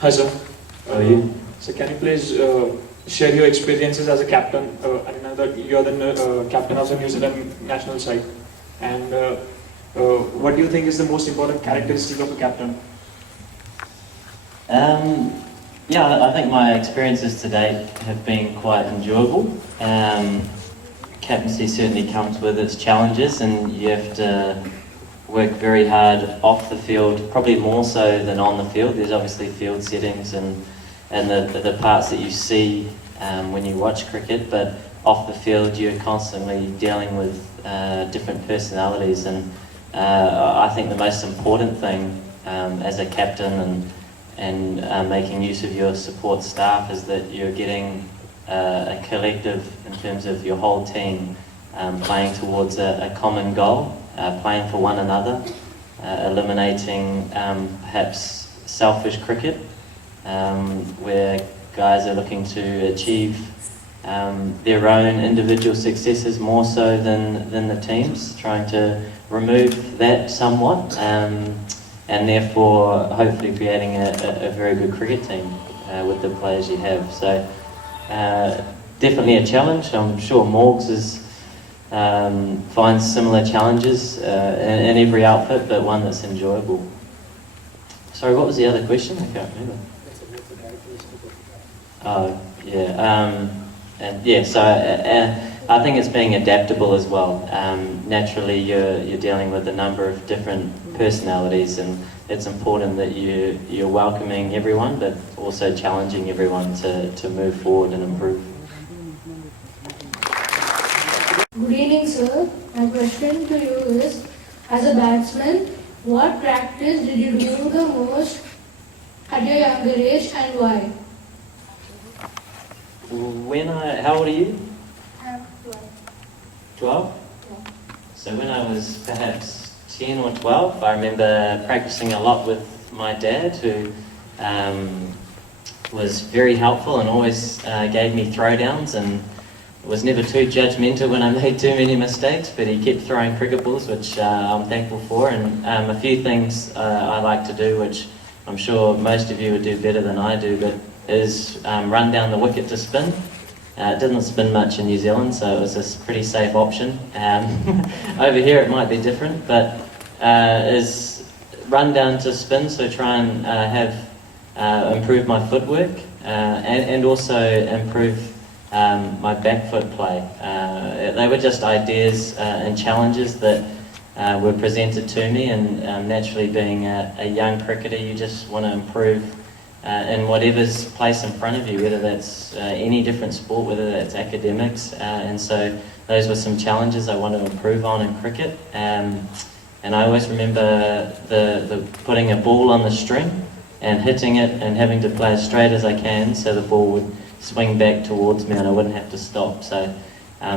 Hi sir. How are you? So can you please share your experiences as a captain? I know that you are the captain of the New Zealand national side, and what do you think is the most important characteristic of a captain? Yeah, I think my experiences to date have been quite enjoyable. Captaincy certainly comes with its challenges, and you have to work very hard off the field, probably more so than on the field. There's obviously field settings and the parts that you see when you watch cricket, but off the field you're constantly dealing with different personalities, and I think the most important thing as a captain and making use of your support staff is that you're getting a collective in terms of your whole team playing towards a common goal, playing for one another, eliminating perhaps selfish cricket, where guys are looking to achieve their own individual successes more so than the teams, trying to remove that somewhat, and therefore hopefully creating a very good cricket team with the players you have. So definitely a challenge. I'm sure Morgs finds similar challenges in every outfit, but one that's enjoyable. Sorry, what was the other question? I can't remember. Oh, yeah. And yeah, so I think it's being adaptable as well. Naturally, you're dealing with a number of different personalities, and it's important that you're welcoming everyone, but also challenging everyone to move forward and improve. Good evening, sir. My question to you is, as a batsman, what practice did you do the most at your younger age and why? How old are you? I'm 12. 12? Yeah. So when I was perhaps 10 or 12, I remember practicing a lot with my dad, who was very helpful and always gave me throwdowns, and was never too judgmental when I made too many mistakes, but he kept throwing cricket balls, which I'm thankful for. And a few things I like to do, which I'm sure most of you would do better than I do, but is run down the wicket to spin. It doesn't spin much in New Zealand, so it was a pretty safe option. Over here it might be different, but is run down to spin, so try and improve my footwork and also improve my back foot play. They were just ideas and challenges that were presented to me, and naturally being a young cricketer, you just want to improve in whatever's placed in front of you, whether that's any different sport, whether that's academics, and so those were some challenges I want to improve on in cricket. And I always remember the putting a ball on the string and hitting it and having to play as straight as I can so the ball would swing back towards me and I wouldn't have to stop. So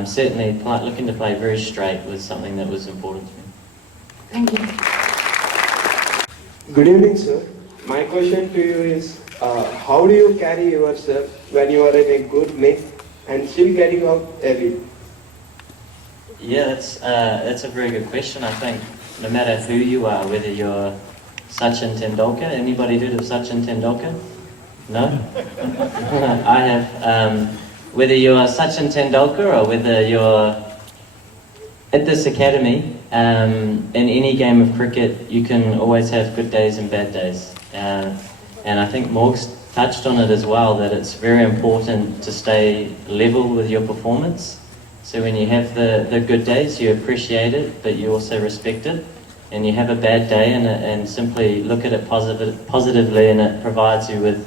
certainly looking to play very straight was something that was important to me. Thank you. Good evening, sir. My question to you is, how do you carry yourself when you are in a good nick and still getting out early? Yeah, that's a very good question. I think no matter who you are, whether you're Sachin Tendulkar, anybody heard of Sachin Tendulkar? No? I have. Whether you're Sachin Tendulkar or whether you're at this academy, in any game of cricket, you can always have good days and bad days. And I think Morgs touched on it as well, that it's very important to stay level with your performance. So when you have the good days, you appreciate it, but you also respect it. And you have a bad day and simply look at it positively, and it provides you with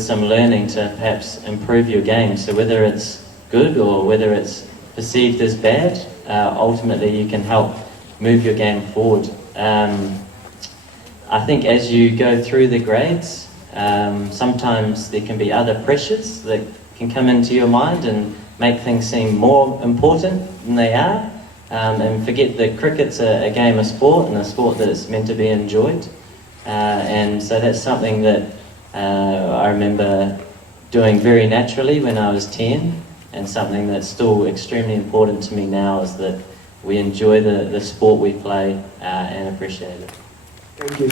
some learning to perhaps improve your game. So whether it's good or whether it's perceived as bad, ultimately you can help move your game forward. I think as you go through the grades, sometimes there can be other pressures that can come into your mind and make things seem more important than they are, and forget that cricket's a game of sport, and a sport that's meant to be enjoyed. And so that's something that I remember doing very naturally when I was 10, and something that's still extremely important to me now is that we enjoy the sport we play and appreciate it. Thank you.